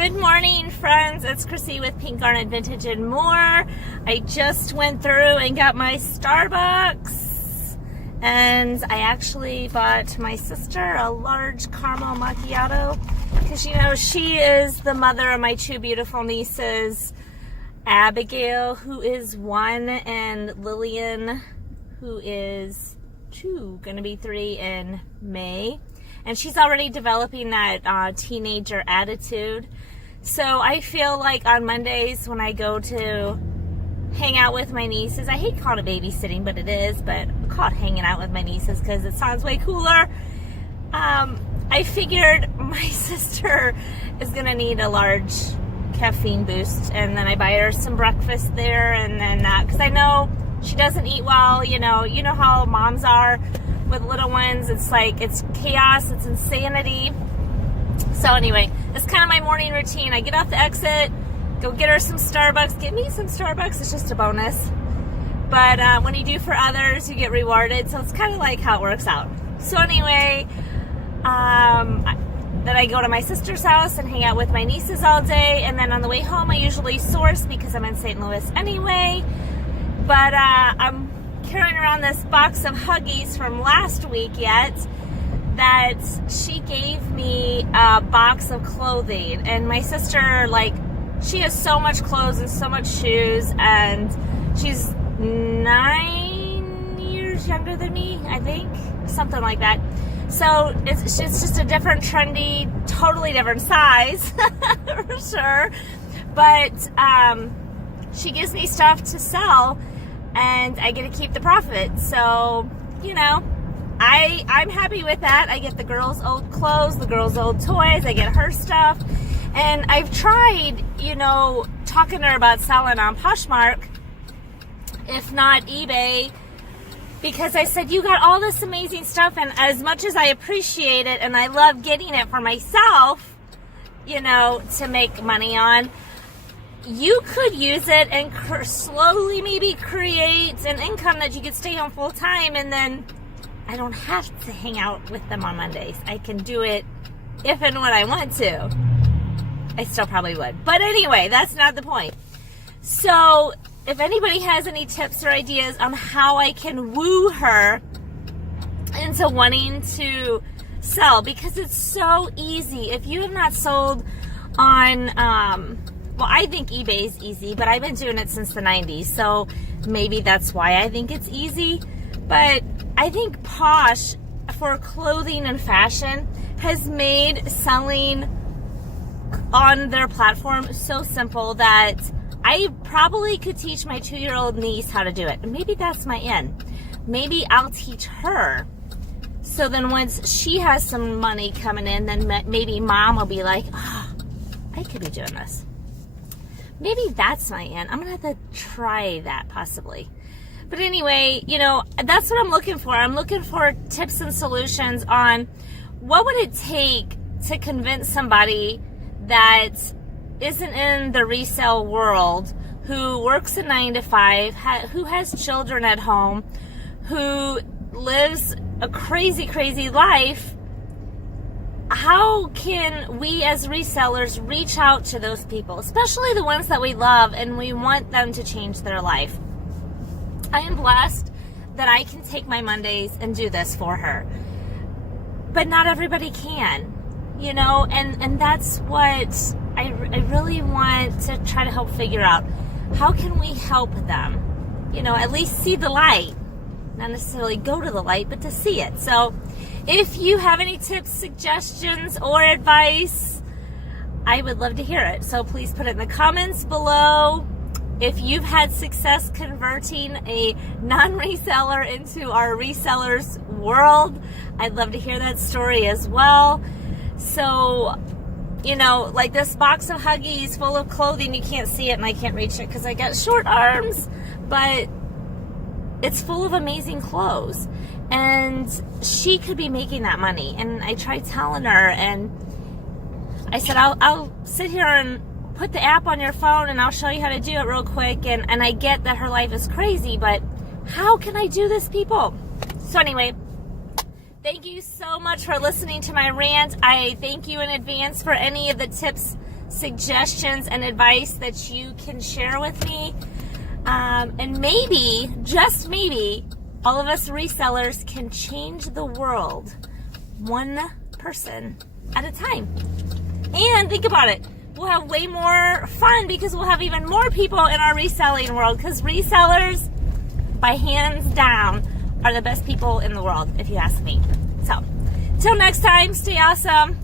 Good morning, friends. It's Chrissy with Pink Garnet Vintage and More. I just went through and got my Starbucks, and I actually bought my sister a large caramel macchiato because, you know, she is the mother of my two beautiful nieces, Abigail, who is 1, and Lillian, who is 2, going to be 3 in May. And she's already developing that teenager attitude. So I feel like on Mondays when I go to hang out with my nieces, I hate calling it babysitting, but it is, but I call it hanging out with my nieces because it sounds way cooler. I figured my sister is going to need a large caffeine boost, and then I buy her some breakfast there, and then because I know she doesn't eat well. You know how moms are with little ones. It's like, it's chaos, it's insanity. So anyway, that's kind of my morning routine. I get off the exit, go get her some Starbucks. Get me some Starbucks, it's just a bonus. But when you do for others, you get rewarded. So it's kind of like how it works out. So anyway, then I go to my sister's house and hang out with my nieces all day. And then on the way home, I usually source because I'm in St. Louis anyway. But I'm carrying around this box of Huggies from last week yet that she gave me a box of clothing. And my sister, like, she has so much clothes and so much shoes, and she's 9 years younger than me, I think, something like that. So it's just a different, trendy, totally different size for sure. But she gives me stuff to sell, and I get to keep the profit. So, you know, I'm happy with that. I get the girls' old clothes, the girls' old toys, I get her stuff. And I've tried, you know, talking to her about selling on Poshmark, if not eBay, because I said, you got all this amazing stuff, and as much as I appreciate it and I love getting it for myself, you know, to make money on, you could use it and slowly maybe create an income that you could stay on full time, and then I don't have to hang out with them on Mondays. I can do it if and when I want to. I still probably would. But anyway, that's not the point. So if anybody has any tips or ideas on how I can woo her into wanting to sell, because it's so easy. If you have not sold on, well, I think eBay's easy, but I've been doing it since the 90s, so maybe that's why I think it's easy. But I think Posh, for clothing and fashion, has made selling on their platform so simple that I probably could teach my 2-year-old niece how to do it. And maybe that's my end. Maybe I'll teach her. So then once she has some money coming in, then maybe mom will be like, oh, I could be doing this. Maybe that's my end. I'm going to have to try that possibly. But anyway, you know, that's what I'm looking for. I'm looking for tips and solutions on what would it take to convince somebody that isn't in the resale world, who works a 9 to 5, who has children at home, who lives a crazy, crazy life. How can we as resellers reach out to those people, especially the ones that we love and we want them to change their life? I am blessed that I can take my Mondays and do this for her. But not everybody can, you know, and that's what I really want to try to help figure out. How can we help them, you know, at least see the light? Not necessarily go to the light, but to see it. So if you have any tips, suggestions, or advice, I would love to hear it. So please put it in the comments below. If you've had success converting a non-reseller into our resellers world, I'd love to hear that story as well. So, you know, like this box of Huggies full of clothing, you can't see it and I can't reach it because I got short arms, but it's full of amazing clothes. And she could be making that money. And I tried telling her, and I said, I'll sit here and put the app on your phone and I'll show you how to do it real quick. And I get that her life is crazy, but how can I do this, people? So anyway, thank you so much for listening to my rant. I thank you in advance for any of the tips, suggestions and advice that you can share with me. And maybe, just maybe, all of us resellers can change the world one person at a time. And think about it. We'll have way more fun because we'll have even more people in our reselling world, because resellers, by hands down, are the best people in the world, if you ask me. So, till next time, stay awesome.